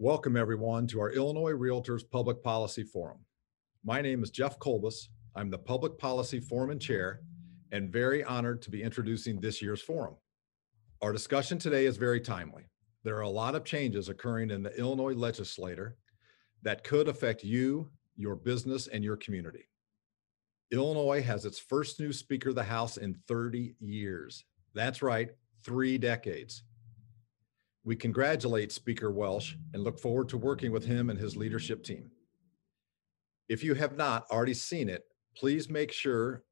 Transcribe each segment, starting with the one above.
Welcome, everyone, to our Illinois Realtors Public Policy Forum. My name is Jeff Kolbus. I'm the Public Policy Forum and Chair, and very honored to be introducing this year's forum. Our discussion today is very timely. There are a lot of changes occurring in the Illinois legislature that could affect you, your business, and your community. Illinois has its first new Speaker of the House in 30 years. That's right, 3 decades. We congratulate Speaker Welsh and look forward to working with him and his leadership team. If you have not already seen it, please make sure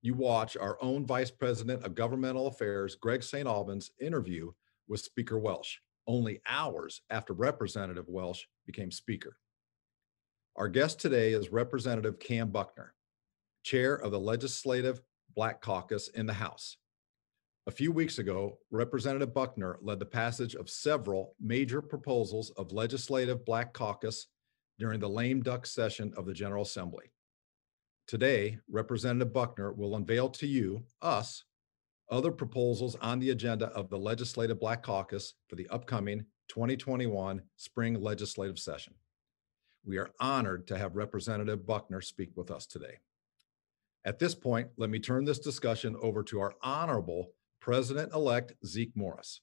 you watch our own Vice President of Governmental Affairs, Greg St. Albans, interview with Speaker Welsh, only hours after Representative Welsh became Speaker. Our guest today is Representative Cam Buckner, Chair of the Legislative Black Caucus in the House. A few weeks ago, Representative Buckner led the passage of several major proposals of Legislative Black Caucus during the lame duck session of the General Assembly. Today, Representative Buckner will unveil to you, us, other proposals on the agenda of the Legislative Black Caucus for the upcoming 2021 spring legislative session. We are honored to have Representative Buckner speak with us today. At this point, let me turn this discussion over to our honorable President-elect Zeke Morris.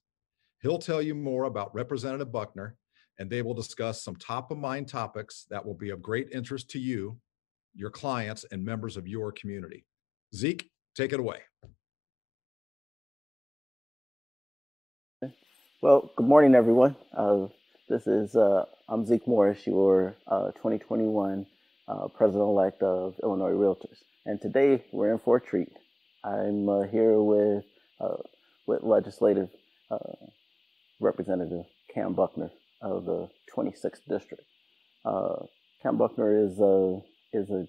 He'll tell you more about Representative Buckner, and they will discuss some top-of-mind topics that will be of great interest to you, your clients, and members of your community. Zeke, take it away. Well, good morning, everyone. I'm Zeke Morris, your 2021 President-elect of Illinois Realtors. And today we're in for a treat. I'm here with Legislative Representative Cam Buckner of the 26th District. Cam Buckner is a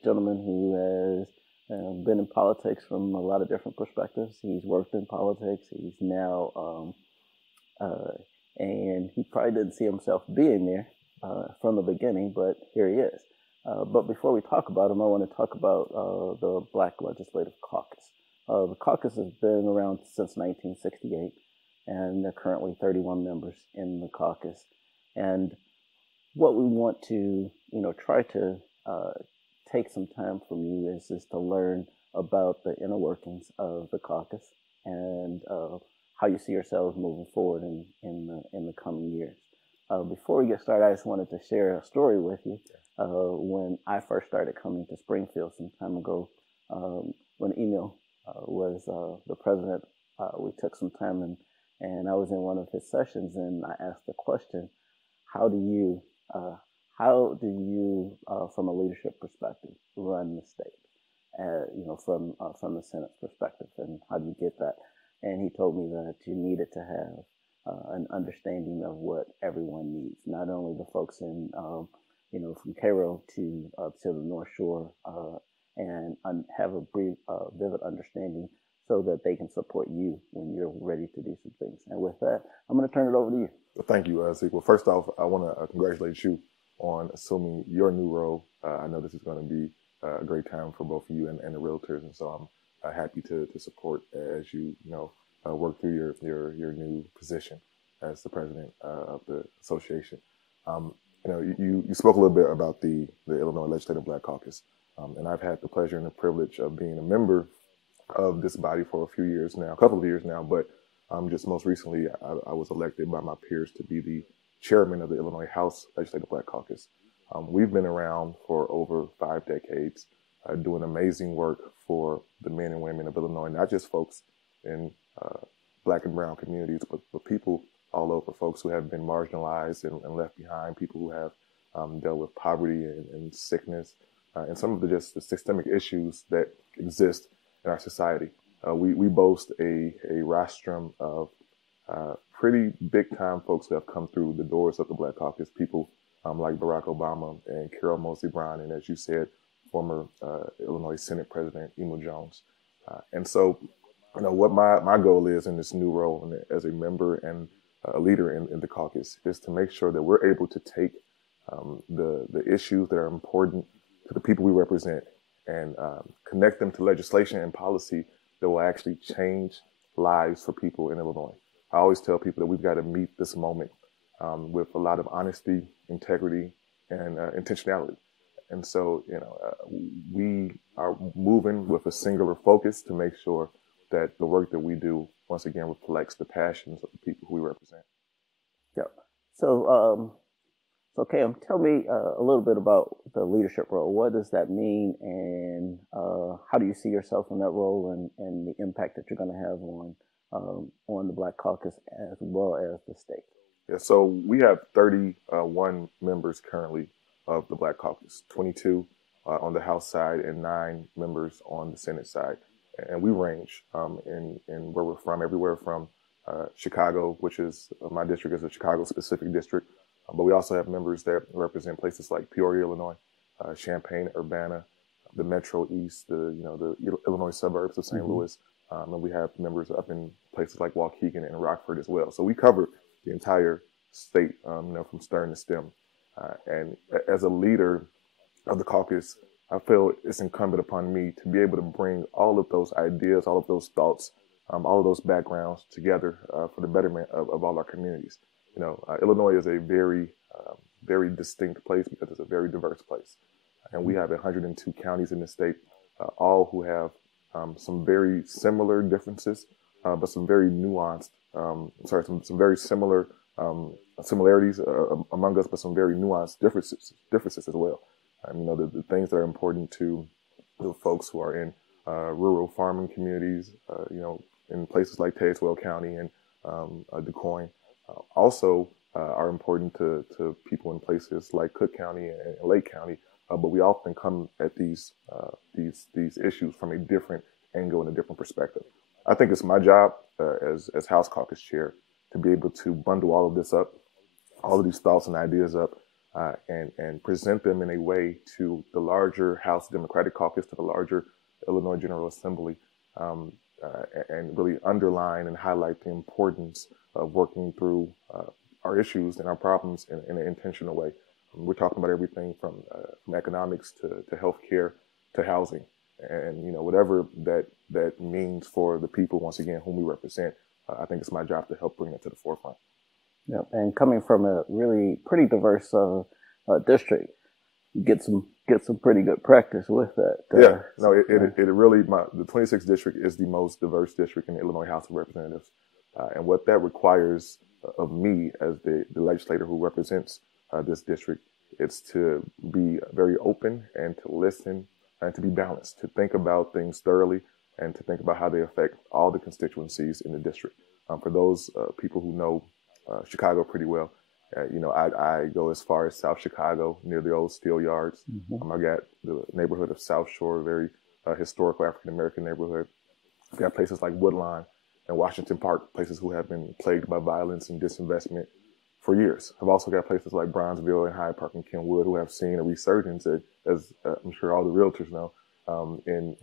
gentleman who has been in politics from a lot of different perspectives. He's worked in politics. He's now, and he probably didn't see himself being there from the beginning, but here he is. But before we talk about him, I want to talk about the Black Legislative Caucus. The caucus has been around since 1968, and there are currently 31 members in the caucus. And what we want to, try to take some time from you is to learn about the inner workings of the caucus and how you see yourselves moving forward in the coming years. Before we get started, I just wanted to share a story with you. When I first started coming to Springfield some time ago, when Emil was the president, we took some time and I was in one of his sessions and I asked the question, how do you, from a leadership perspective, run the state? From the Senate's perspective, and how do you get that? And he told me that you needed to have an understanding of what everyone needs, not only the folks in, from Cairo to the North Shore, and have a brief, vivid understanding so that they can support you when you're ready to do some things. And with that, I'm going to turn it over to you. Well, thank you, Zeke. Well, first off, I want to congratulate you on assuming your new role. I know this is going to be a great time for both of you and the realtors, and so I'm happy to support as you work through your new position as the president of the association. You spoke a little bit about the Illinois Legislative Black Caucus, and I've had the pleasure and the privilege of being a member of this body for a couple of years now, but just most recently, I was elected by my peers to be the chairman of the Illinois House Legislative Black Caucus. We've been around for over 5 decades, doing amazing work for the men and women of Illinois, not just folks in Black and brown communities, but people all over, folks who have been marginalized and left behind, people who have dealt with poverty and sickness, and some of the systemic issues that exist in our society. We boast a rostrum of pretty big-time folks who have come through the doors of the Black Caucus, people like Barack Obama and Carol Moseley Brown, and as you said, former Illinois Senate President Emil Jones. And so, what my goal is in this new role as a member and a leader in the caucus is to make sure that we're able to take the issues that are important to the people we represent and connect them to legislation and policy that will actually change lives for people in Illinois. I always tell people that we've got to meet this moment with a lot of honesty, integrity, and intentionality. And so, we are moving with a singular focus to make sure that the work that we do, once again, reflects the passions of the people who we represent. Yep. So Cam, tell me a little bit about the leadership role. What does that mean, and how do you see yourself in that role, and the impact that you're going to have on the Black Caucus as well as the state? Yeah, so we have 31 members currently of the Black Caucus, 22 on the House side and 9 members on the Senate side. And we range in where we're from, everywhere from Chicago, which is my district is a Chicago-specific district. But we also have members that represent places like Peoria, Illinois, Champaign, Urbana, the Metro East, the Illinois suburbs of St. Louis. And we have members up in places like Waukegan and Rockford as well. So we cover the entire state, from stern to stem. And as a leader of the caucus, I feel it's incumbent upon me to be able to bring all of those ideas, all of those thoughts, all of those backgrounds together for the betterment of all our communities. Illinois is a very, very distinct place because it's a very diverse place. And we have 102 counties in the state, all who have some very similar differences, but some very nuanced, some very similar similarities among us, but some very nuanced differences as well. The things that are important to the folks who are in rural farming communities, in places like Tazewell County and DuQuoin, also are important to people in places like Cook County and Lake County. But we often come at these issues from a different angle and a different perspective. I think it's my job as House Caucus Chair to be able to bundle all of this up, all of these thoughts and ideas up, and present them in a way to the larger House Democratic Caucus, to the larger Illinois General Assembly, and really underline and highlight the importance of working through our issues and our problems in an intentional way. We're talking about everything from economics to healthcare to housing, and whatever that means for the people, once again, whom we represent. I think it's my job to help bring that to the forefront. Yeah, and coming from a really pretty diverse district, you get some pretty good practice with that. It really, the 26th district is the most diverse district in the Illinois House of Representatives, and what that requires of me as the legislator who represents this district, it's to be very open and to listen and to be balanced, to think about things thoroughly and to think about how they affect all the constituencies in the district. For those people who know Chicago pretty well, I go as far as South Chicago, near the old steel yards. I got the neighborhood of South Shore, a very historical African-American neighborhood. I've got places like Woodlawn and Washington Park, places who have been plagued by violence and disinvestment for years. I've also got places like Bronzeville and Hyde Park and Kenwood who have seen a resurgence, as I'm sure all the realtors know, in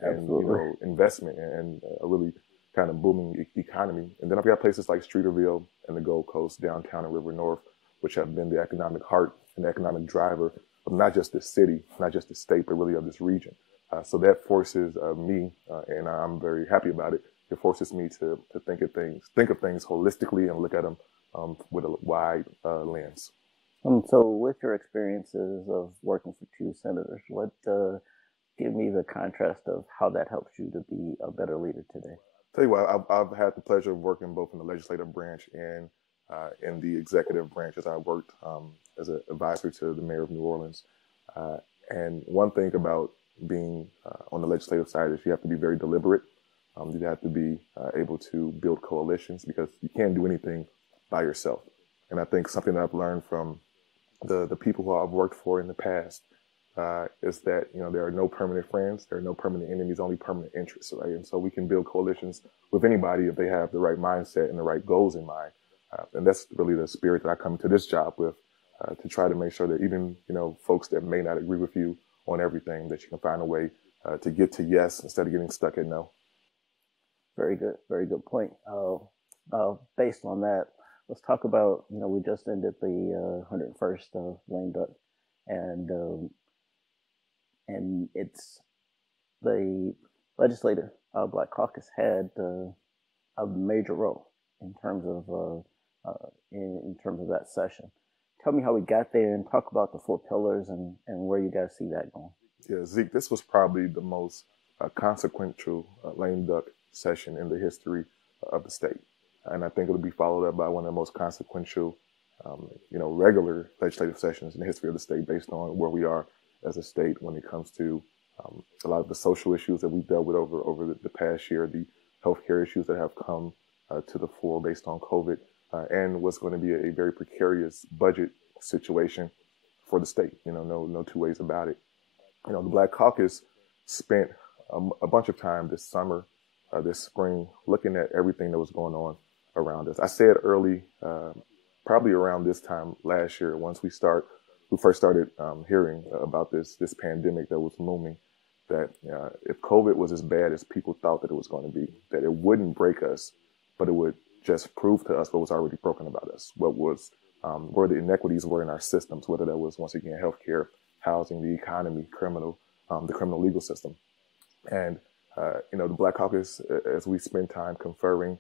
investment and a really kind of booming economy. And then I've got places like Streeterville and the Gold Coast, downtown and River North, which have been the economic heart and the economic driver of not just the city, not just the state, but really of this region. So that forces me, and I'm very happy about it. It forces me to think of things holistically and look at them with a wide lens. So with your experiences of working for 2 senators, give me the contrast of how that helps you to be a better leader today. Tell you what, I've had the pleasure of working both in the legislative branch and in the executive branch as I worked as an advisor to the mayor of New Orleans. And one thing about being on the legislative side is you have to be very deliberate. You have to be able to build coalitions because you can't do anything by yourself. And I think something that I've learned from the people who I've worked for in the past is that, there are no permanent friends, there are no permanent enemies, only permanent interests, right? And so we can build coalitions with anybody if they have the right mindset and the right goals in mind. And that's really the spirit that I come to this job with, to try to make sure that even, folks that may not agree with you on everything, that you can find a way to get to yes instead of getting stuck at no. Very good point. Based on that, let's talk about, we just ended the 101st lame duck, and it's the Legislative Black Caucus had a major role in terms of in terms of that session. Tell me how we got there and talk about the 4 pillars and where you guys see that going. Yeah, Zeke, this was probably the most consequential lame duck session in the history of the state. And I think it'll be followed up by one of the most consequential, regular legislative sessions in the history of the state based on where we are as a state when it comes to a lot of the social issues that we've dealt with over the past year, the healthcare issues that have come to the fore based on COVID, and what's going to be a very precarious budget situation for the state. No two ways about it. The Black Caucus spent a bunch of time this summer, this spring, looking at everything that was going on around us. I said early, probably around this time last year, once we first started hearing about this pandemic that was looming, that if COVID was as bad as people thought that it was going to be, that it wouldn't break us, but it would just prove to us what was already broken about us, where the inequities were in our systems, whether that was, once again, healthcare, housing, the economy, the criminal legal system. And, the Black Caucus, as we spend time conferring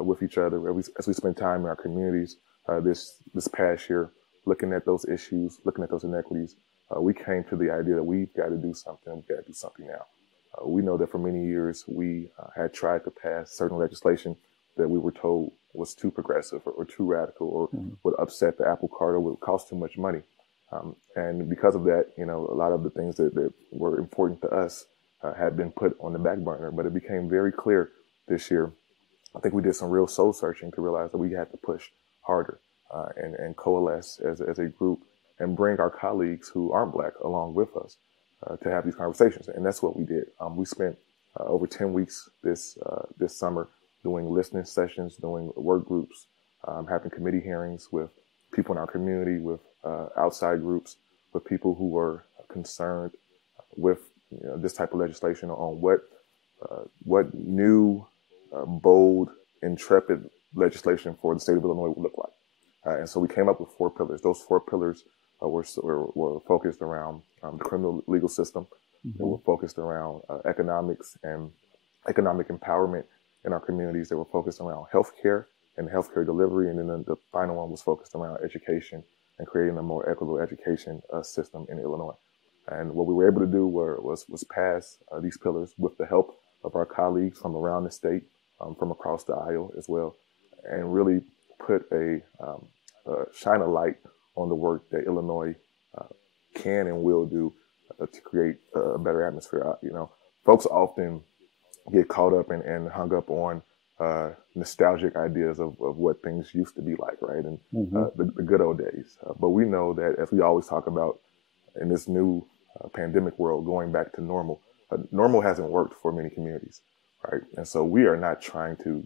with each other, as we spend time in our communities this past year, looking at those issues, looking at those inequities, we came to the idea that we've got to do something. We've got to do something now. We know that for many years we had tried to pass certain legislation that we were told was too progressive or too radical or would upset the apple cart or would cost too much money. And because of that, a lot of the things that were important to us had been put on the back burner. But it became very clear this year. I think we did some real soul searching to realize that we had to push harder and coalesce as a group and bring our colleagues who aren't Black along with us to have these conversations. And that's what we did. We spent over 10 weeks this summer doing listening sessions, doing work groups, having committee hearings with people in our community, with outside groups, with people who were concerned with this type of legislation on what new, bold, intrepid legislation for the state of Illinois would look like. And so we came up with 4 pillars. Those 4 pillars were focused around the criminal legal system. They were focused around economics and economic empowerment in our communities. They were focused around healthcare and healthcare delivery. And then the final one was focused around education and creating a more equitable education system in Illinois. And what we were able to do was pass these pillars with the help of our colleagues from around the state, from across the aisle as well, and really put shine a light on the work that Illinois can and will do to create a better atmosphere. Folks often get caught up and hung up on nostalgic ideas of what things used to be like, right? And the good old days. But we know that, as we always talk about in this new pandemic world, going back to normal, normal hasn't worked for many communities, right? And so we are not trying to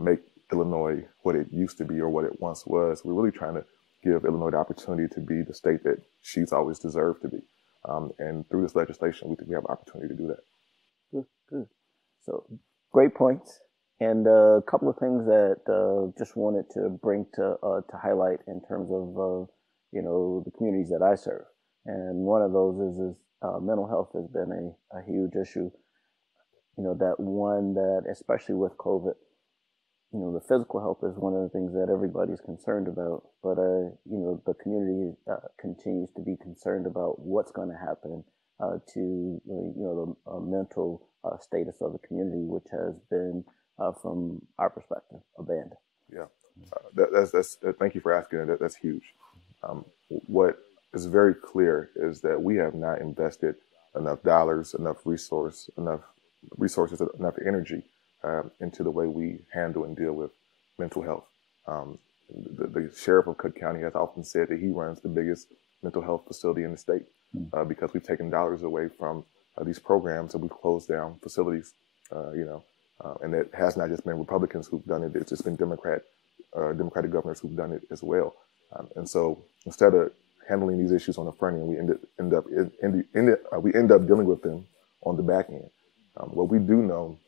make Illinois what it used to be or what it once was. We're really trying to give Illinois the opportunity to be the state that she's always deserved to be. And through this legislation, we think we have an opportunity to do that. Good. So great points. And a couple of things that just wanted to bring to highlight in terms of, the communities that I serve. And one of those is mental health has been a huge issue. That especially with COVID, the physical health is one of the things that everybody's concerned about. But, the community continues to be concerned about what's going to happen to, the mental status of the community, which has been, from our perspective, abandoned. Yeah, that's thank you for asking. That's huge. What is very clear is that we have not invested enough dollars, enough resources, enough energy into the way we handle and deal with mental health. The sheriff of Cook County has often said that he runs the biggest mental health facility in the state because we've taken dollars away from these programs and we've closed down facilities, and it has not just been Republicans who've done it, it's just been Democratic governors who've done it as well. And so instead of handling these issues on the front end, we end up dealing with them on the back end. What we do know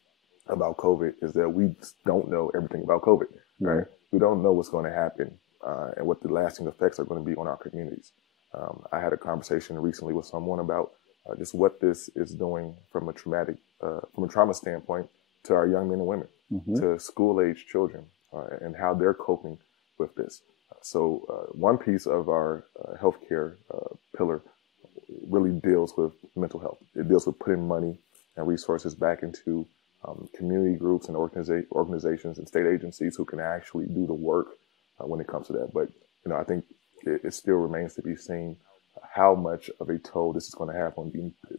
about COVID is that we don't know everything about COVID, right? We don't know what's going to happen and what the lasting effects are going to be on our communities. I had a conversation recently with someone about just what this is doing from a trauma standpoint to our young men and women, to school-age children, and how they're coping with this. So one piece of our healthcare pillar really deals with mental health. It deals with putting money and resources back into community groups and organizations and state agencies who can actually do the work when it comes to that. But I think it still remains to be seen how much of a toll this is going to have on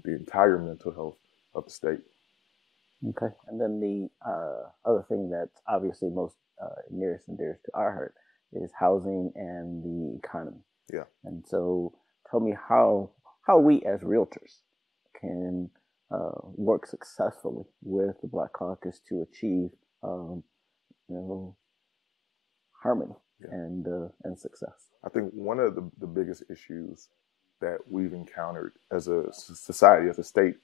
the entire mental health of the state. Okay. And then the other thing that's obviously most nearest and dearest to our heart is housing and the economy. Yeah. And so tell me how we as realtors can work successfully with the Black Caucus to achieve harmony and success. I think one of the biggest issues that we've encountered as a society, as a state,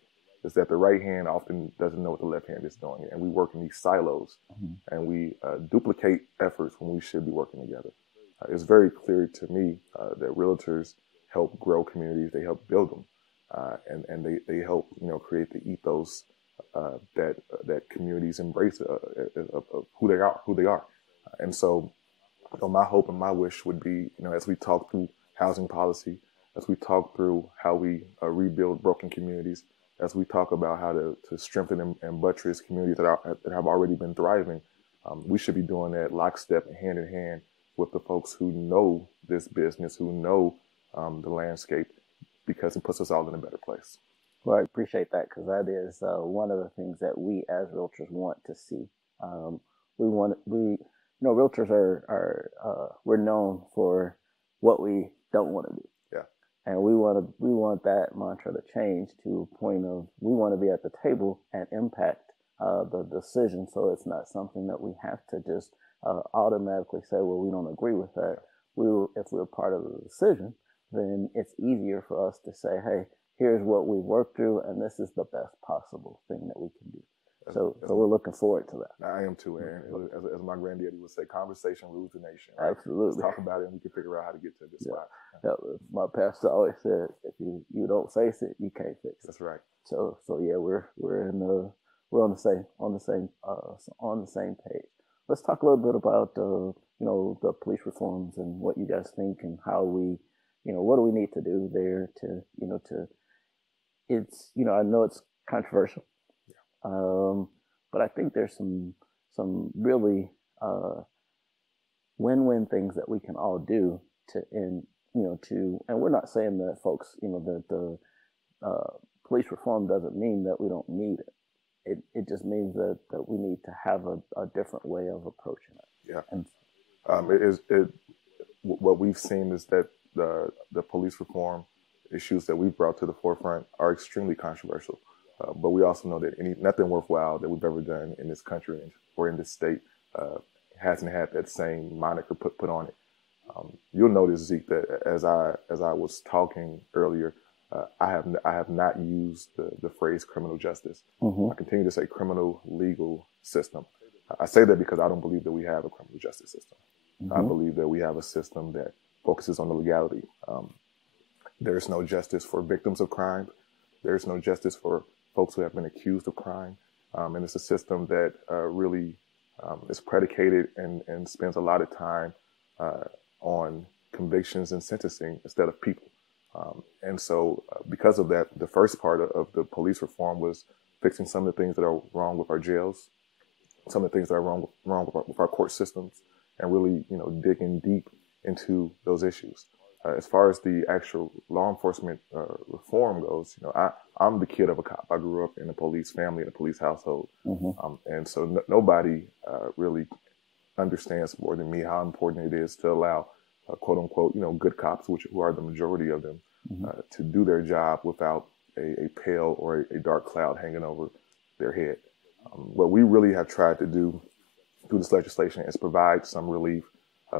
is that the right hand often doesn't know what the left hand is doing. And we work in these silos, and we duplicate efforts when we should be working together. It's very clear to me that realtors help grow communities, they help build them, and they help create the ethos that communities embrace of who they are. And so my hope and my wish would be, as we talk through housing policy, as we talk through how we rebuild broken communities, as we talk about how to strengthen and buttress communities that have already been thriving, we should be doing that lockstep and hand in hand with the folks who know this business, who know the landscape, because it puts us all in a better place. Well, I appreciate that, because that is one of the things that we as realtors want to see. Realtors are we're known for what we don't want to do. Yeah. And we want that mantra to change to a point of we want to be at the table and impact the decision. So it's not something that we have to just automatically say, well, we don't agree with that. If we're part of the decision, then it's easier for us to say, hey, here's what we worked through, and this is the best possible thing that we can do. So we're looking forward to that. I am too, and as my granddaddy would say, conversation rules the nation. Right? Absolutely. Let's talk about it, and we can figure out how to get to a good spot. Yeah. My pastor always said, if you don't face it, you can't fix it. That's right. So yeah, we're on the same page. Let's talk a little bit about the police reforms and what you guys think and how we, what do we need to do there to it's I know it's controversial. But I think there's some really win-win things that we can all do and we're not saying that folks, that the police reform doesn't mean that we don't need it. It just means that we need to have a different way of approaching it. Yeah. And what we've seen is that the police reform issues that we've brought to the forefront are extremely controversial. But we also know that nothing worthwhile that we've ever done in this country or in this state hasn't had that same moniker put on it. You'll notice, Zeke, that as I was talking earlier, I have not used the phrase criminal justice. I continue to say criminal legal system. I say that because I don't believe that we have a criminal justice system. I believe that we have a system that focuses on the legality. There's no justice for victims of crime. There's no justice for folks who have been accused of crime. And it's a system that really is predicated and spends a lot of time on convictions and sentencing instead of people. And so because of that, the first part of the police reform was fixing some of the things that are wrong with our jails, some of the things that are wrong with our court systems, and really, digging deep into those issues. As far as the actual law enforcement reform goes, I'm the kid of a cop. I grew up in a police family, in a police household. And so nobody really understands more than me how important it is to allow quote unquote, good cops, who are the majority of them, to do their job without a pale or a dark cloud hanging over their head. What we really have tried to do through this legislation is provide some relief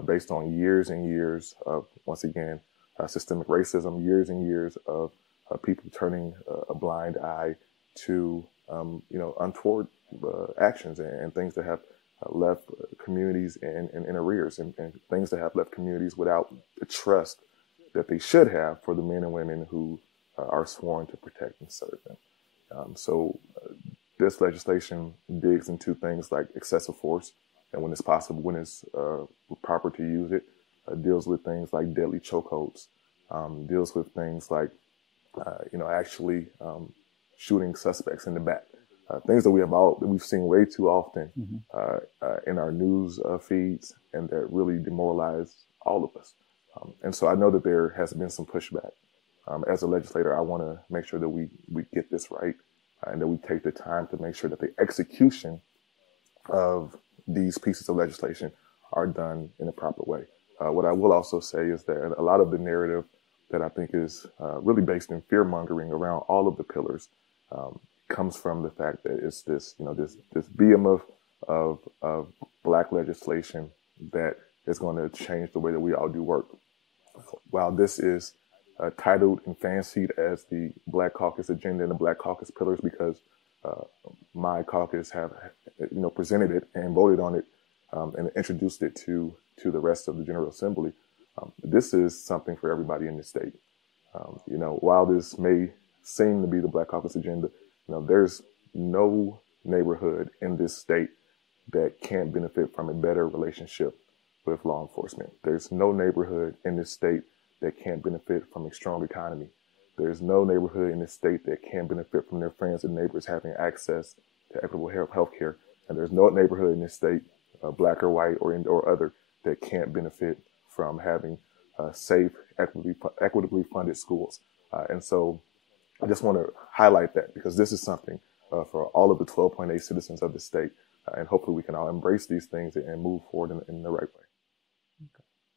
based on years and years of, once again, systemic racism, years and years of people turning a blind eye to, untoward actions and things that have left communities in arrears and things that have left communities without the trust that they should have for the men and women who are sworn to protect and serve them. So this legislation digs into things like excessive force, and when it's possible, when it's proper to use it, deals with things like deadly chokeholds, deals with things like, actually shooting suspects in the back. Things that we've seen way too often in our news feeds, and that really demoralize all of us. And so I know that there has been some pushback. As a legislator, I want to make sure that we get this right, and that we take the time to make sure that the execution of these pieces of legislation are done in a proper way. What I will also say is that a lot of the narrative that I think is really based in fear mongering around all of the pillars comes from the fact that it's this behemoth of Black legislation that is going to change the way that we all do work. While this is titled and fancied as the Black Caucus agenda and the Black Caucus pillars, because my caucus have presented it and voted on it and introduced it to the rest of the General Assembly. This is something for everybody in the state. While this may seem to be the Black Caucus agenda, there's no neighborhood in this state that can't benefit from a better relationship with law enforcement. There's no neighborhood in this state that can't benefit from a strong economy. There's no neighborhood in this state that can benefit from their friends and neighbors having access to equitable health care. And there's no neighborhood in this state, Black or white or other, that can't benefit from having safe, equitably funded schools. And so I just want to highlight that, because this is something for all of the 12.8 citizens of the state. And hopefully we can all embrace these things and move forward in the right way.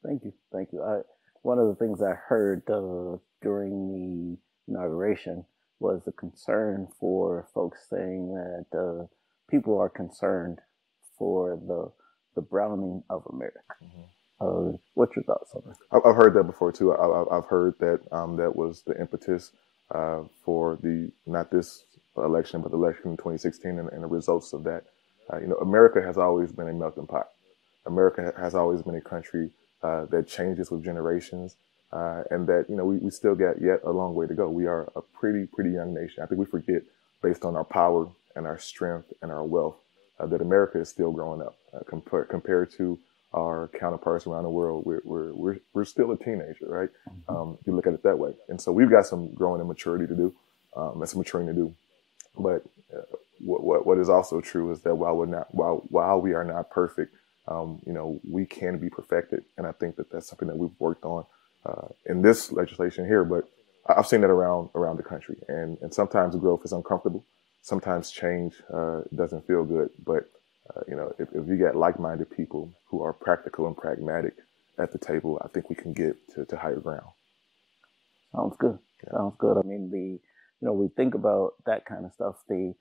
Thank you. Thank you. One of the things I heard during the inauguration was the concern for folks saying that people are concerned for the browning of America. What's your thoughts on that? I've heard that before too. I've heard that that was the impetus for not this election, but the election in 2016 and the results of that. America has always been a melting pot. America has always been a country that changes with generations, and that we still got yet a long way to go. We are a pretty young nation. I think we forget, based on our power and our strength and our wealth, that America is still growing up compared to our counterparts around the world. We're still a teenager, right? If you look at it that way. And so we've got some growing and maturity to do, and some maturing to do. But what is also true is that while we are not perfect, we can be perfected. And I think that that's something that we've worked on in this legislation here. But I've seen that around the country. And sometimes growth is uncomfortable. Sometimes change doesn't feel good. But if you get like-minded people who are practical and pragmatic at the table, I think we can get to higher ground. Sounds good. Yeah. Sounds good. I mean, we think about that kind of stuff. The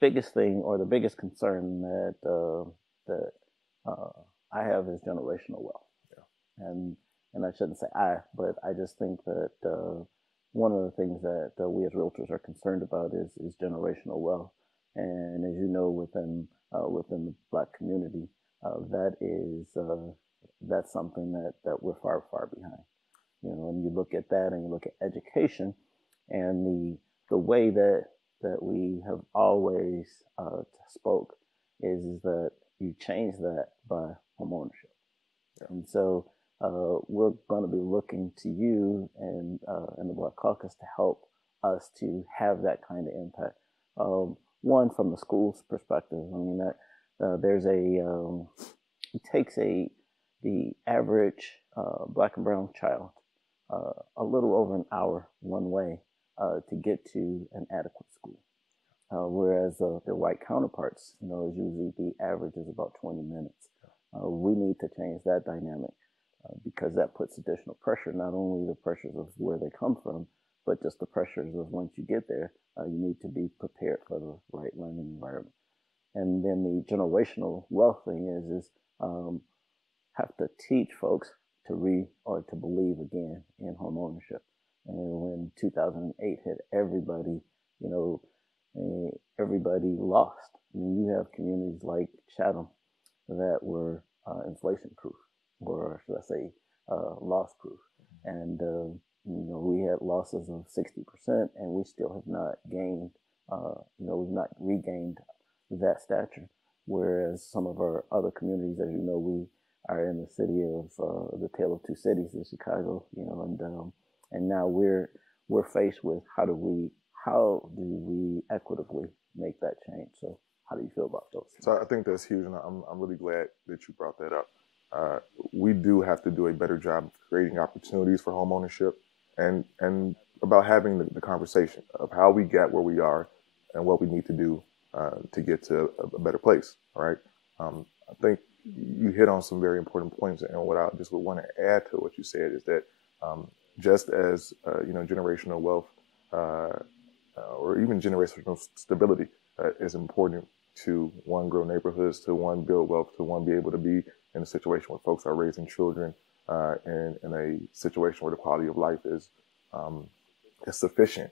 biggest thing or the biggest concern that I have is generational wealth. Yeah. And I shouldn't say but I just think that one of the things that we as realtors are concerned about is generational wealth. And as you know, within the Black community, that's something that we're far behind. And you look at that, and you look at education, and the way that we have always spoke is that you change that by homeownership. Yeah. And so we're going to be looking to you and the Black Caucus to help us to have that kind of impact. One, from the school's perspective, I mean that it takes the average Black and brown child a little over an hour one way to get to an adequate school, whereas their white counterparts, is usually the average is about 20 minutes. We need to change that dynamic because that puts additional pressure, not only the pressures of where they come from, but just the pressures of once you get there, you need to be prepared for the right learning environment. And then the generational wealth thing is have to teach folks to read or to believe again in home ownership. And when 2008 hit, everybody lost. I mean, you have communities like Chatham that were inflation-proof, or should I say, loss-proof. And we had losses of 60%, and we still have not gained, we've not regained that stature. whereas some of our other communities, as you know, we are in the city of the tale of two cities in Chicago, and now we're faced with how do we equitably make that change? So how do you feel about those things? So I think that's huge, and I'm really glad that you brought that up. We do have to do a better job of creating opportunities for home ownership and about having the conversation of how we got where we are and what we need to do to get to a better place. All right. I think you hit on some very important points, and what I just would want to add to what you said is that just as generational wealth or even generational stability is important to one, grow neighborhoods, to one, build wealth, to one, be able to be in a situation where folks are raising children in a situation where the quality of life is sufficient.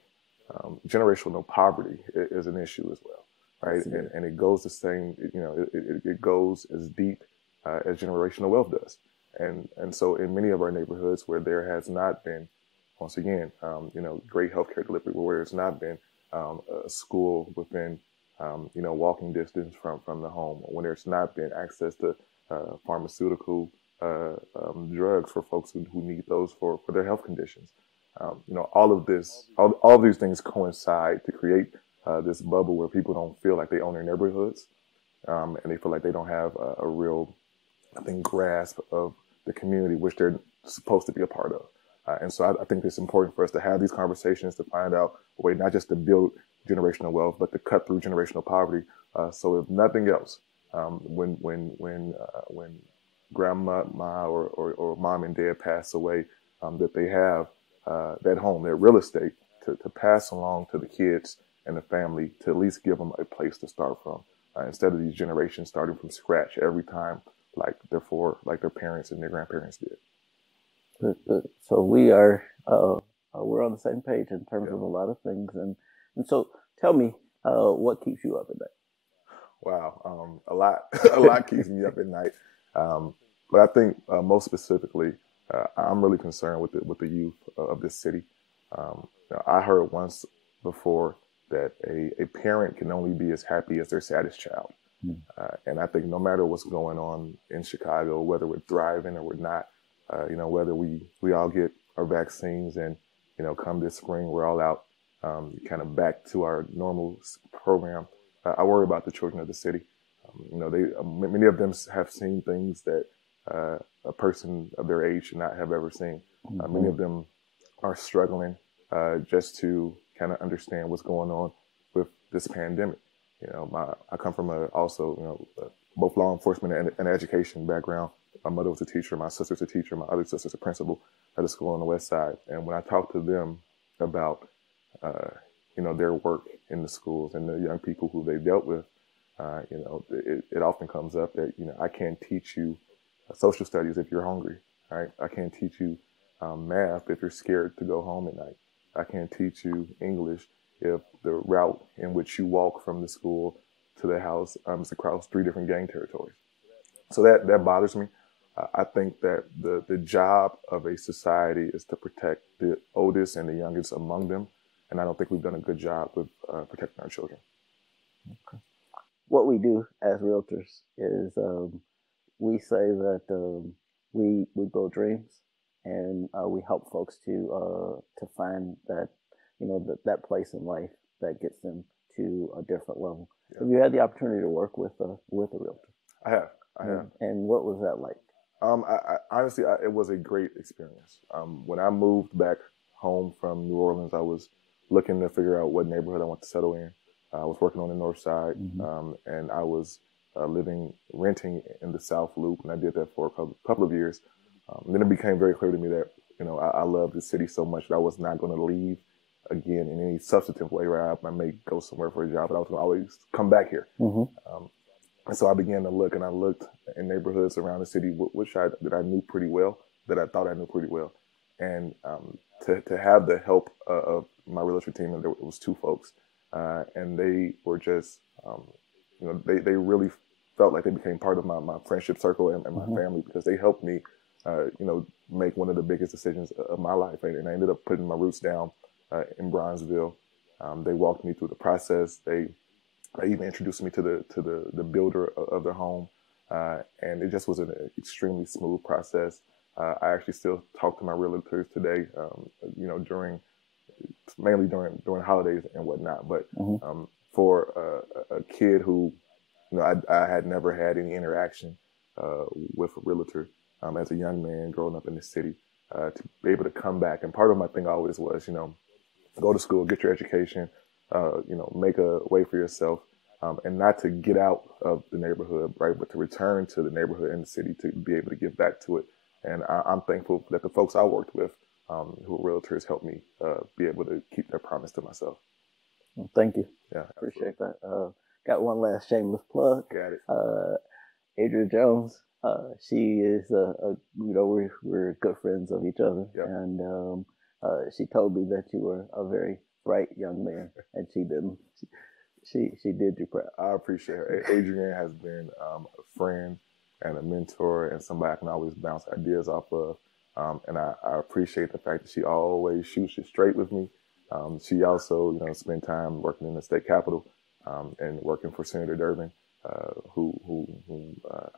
Generational poverty is an issue as well, right? And it goes the same, it goes as deep as generational wealth does. And so in many of our neighborhoods where there has not been, once again, great healthcare delivery, where there's not been a school within, walking distance from the home, when there's not been access to pharmaceutical drugs for folks who need those for their health conditions. All of these things coincide to create this bubble where people don't feel like they own their neighborhoods, and they feel like they don't have a real, grasp of the community which they're supposed to be a part of. And so I think it's important for us to have these conversations to find out a way not just to build generational wealth, but to cut through generational poverty. So if nothing else, when grandma or mom and dad pass away, that they have that home, their real estate to pass along to the kids and the family, to at least give them a place to start from, instead of these generations starting from scratch every time, like their parents and their grandparents did. So we are we're on the same page in terms of a lot of things, and so tell me, what keeps you up at night? Wow, a lot keeps me up at night. But I think most specifically, I'm really concerned with the youth of this city. I heard once before that a parent can only be as happy as their saddest child. And I think no matter what's going on in Chicago, whether we're thriving or we're not, whether we all get our vaccines and, come this spring, we're all out kind of back to our normal program. I worry about the children of the city. Many of them have seen things that a person of their age should not have ever seen. Many of them are struggling just to kind of understand what's going on with this pandemic. I come from both law enforcement and education background. My mother was a teacher, my sister's a teacher, my other sister's a principal at a school on the west side. And when I talk to them about, their work in the schools and the young people who they dealt with, it often comes up that, I can't teach you social studies if you're hungry, right? I can't teach you math if you're scared to go home at night. I can't teach you English if the route in which you walk from the school to the house is across 3 different gang territories. So that bothers me. I think that the job of a society is to protect the oldest and the youngest among them. And I don't think we've done a good job with protecting our children. Okay. What we do as realtors is we say that we build dreams, and we help folks to find that, that place in life that gets them to a different level. Yeah. Have you had the opportunity to work with a realtor? I have. And what was that like? I honestly, it was a great experience. When I moved back home from New Orleans, I was looking to figure out what neighborhood I want to settle in. I was working on the north side, and I was renting in the South Loop, and I did that for a couple of years. Then it became very clear to me that, I love the city so much that I was not going to leave again in any substantive way, where I may go somewhere for a job, but I was going to always come back here. And so I began to look, and I looked in neighborhoods around the city, that I knew pretty well, that I thought I knew pretty well. And to have the help of my realtor team, and there was 2 folks, and they were just, they really felt like they became part of my friendship circle and my family, because they helped me, make one of the biggest decisions of my life. And I ended up putting my roots down in Bronzeville. They walked me through the process. They even introducing me to the builder of their home. And it just was an extremely smooth process. I actually still talk to my realtors today, mainly during holidays and whatnot. But for a kid who, I had never had any interaction with a realtor as a young man growing up in the city, to be able to come back. And part of my thing always was, go to school, get your education, make a way for yourself, and not to get out of the neighborhood, right, but to return to the neighborhood and the city to be able to give back to it. And I'm thankful that the folks I worked with, who are realtors, helped me be able to keep their promise to myself. Well, thank you. Yeah, appreciate that. Got one last shameless plug. Got it. Adria Jones. She is we're good friends of each other, yep. And she told me that you were a very bright young man, and she did you proud. I appreciate her. Adrienne has been a friend and a mentor and somebody I can always bounce ideas off of. And I appreciate the fact that she always shoots it straight with me. She also, spent time working in the state capitol and working for Senator Durbin, who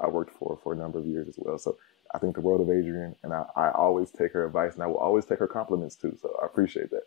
I worked for a number of years as well. So I think the world of Adrienne, and I always take her advice, and I will always take her compliments too. So I appreciate that.